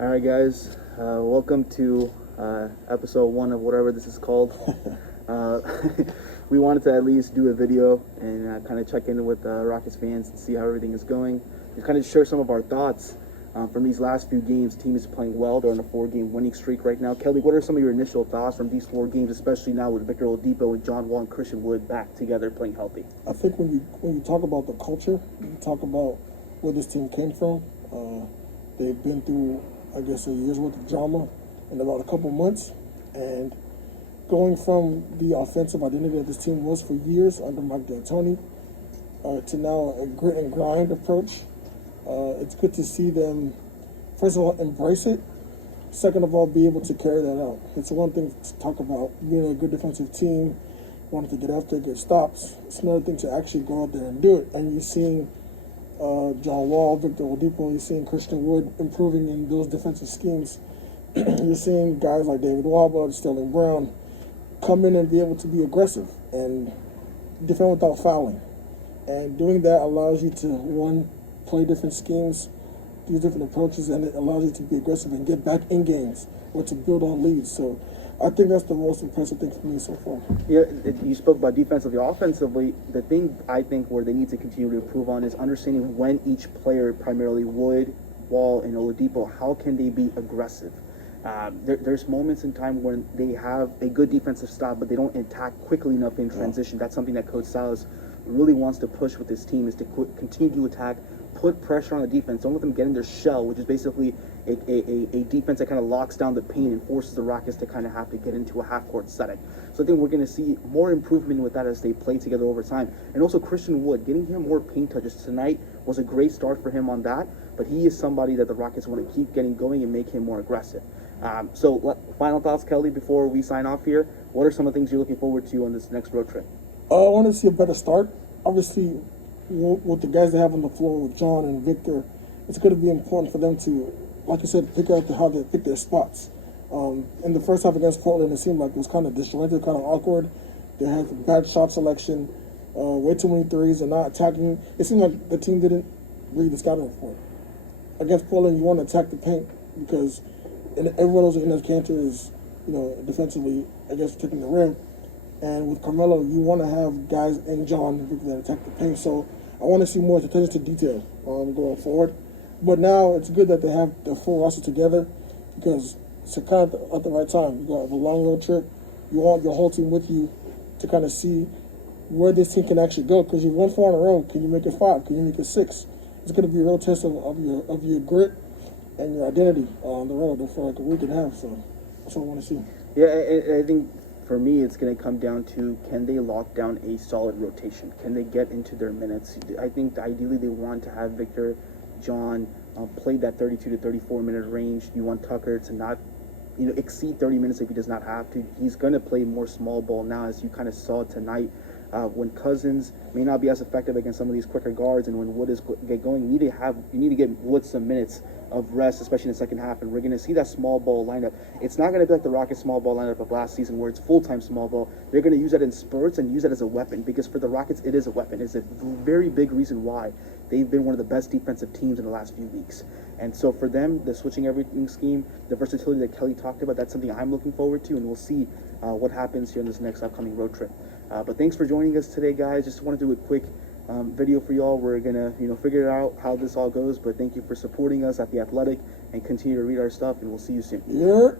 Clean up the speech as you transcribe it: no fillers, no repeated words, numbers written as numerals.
All right, guys. Welcome to episode 1 of whatever this is called. Uh, we wanted to at least do a video and kind of check in with Rockets fans and see how everything is going. And kind of share some of our thoughts from these last few games. Team is playing well. They're on a 4-game winning streak right now. Kelly, what are some of your initial thoughts from these 4 games, especially now with Victor Oladipo and John Wall and Christian Wood back together playing healthy? I think when you talk about the culture, you talk about where this team came from. They've been through, I guess, a year's worth of drama in about a couple months, and going from the offensive identity that this team was for years under Mike D'Antoni to now a grit and grind approach. It's good to see them, first of all, embrace it. Second of all, be able to carry that out. It's one thing to talk about being a good defensive team, wanting to get after, get stops. It's another thing to actually go out there and do it. And you're seeing John Wall, Victor Oladipo, you're seeing Christian Wood improving in those defensive schemes. You're seeing guys like David Waba, Sterling Brown come in and be able to be aggressive and defend without fouling. And doing that allows you to, one, play different schemes, use different approaches, and it allows you to be aggressive and get back in games or to build on leads. So I think that's the most impressive thing for me so far. Yeah, you spoke about defensively. Offensively, the thing I think where they need to continue to improve on is understanding when each player, primarily Wood, Wall, and Oladipo, how can they be aggressive? There's moments in time when they have a good defensive stop, but they don't attack quickly enough in transition. That's something that Coach Salas really wants to push with his team, is to continue to attack, put pressure on the defense. Don't let them get in their shell, which is basically a defense that kind of locks down the paint and forces the Rockets to kind of have to get into a half-court setting. So I think we're going to see more improvement with that as they play together over time. And also Christian Wood, getting him more paint touches tonight was a great start for him on that, but he is somebody that the Rockets want to keep getting going and make him more aggressive. Final thoughts, Kelly, before we sign off here. What are some of the things you're looking forward to on this next road trip? I want to see a better start. Obviously, with the guys they have on the floor, with John and Victor, it's going to be important for them to, like I said, pick out how they pick their spots. In the first half against Portland, it seemed like it was kind of disjointed, kind of awkward. They had bad shot selection, way too many threes, and not attacking. It seemed like the team didn't read the scouting report. Against Portland, you want to attack the paint because everyone knows Enes Kanter is, defensively, I guess, taking the rim. And with Carmelo, you want to have guys and John that attack the paint. So I want to see more attention to detail going forward. But now it's good that they have the full roster together because it's kind of at the right time. You got a long road trip. You want your whole team with you to kind of see where this team can actually go. Because you've won 4 in a row. Can you make it 5? Can you make it 6? It's going to be a real test of your grit and your identity on the road for like a week and a half. So that's what I want to see. Yeah, I think for me, it's going to come down to, can they lock down a solid rotation? Can they get into their minutes? I think ideally they want to have Victor, John play that 32 to 34 minute range. You want Tucker to not, exceed 30 minutes if he does not have to. He's going to play more small ball now, as you kind of saw tonight. When Cousins may not be as effective against some of these quicker guards, and when Wood is get going, you need to get Wood some minutes of rest, especially in the second half, and we're going to see that small ball lineup. It's not going to be like the Rockets small ball lineup of last season where it's full-time small ball. They're going to use that in spurts and use that as a weapon, because for the Rockets, it is a weapon. It's a very big reason why they've been one of the best defensive teams in the last few weeks. And so for them, the switching everything scheme, the versatility that Kelly talked about, that's something I'm looking forward to, and we'll see what happens here in this next upcoming road trip. But thanks for joining us today, guys. Just want to do a quick video for y'all. We're gonna, figure out how this all goes. But thank you for supporting us at The Athletic, and continue to read our stuff. And we'll see you soon. Yeah.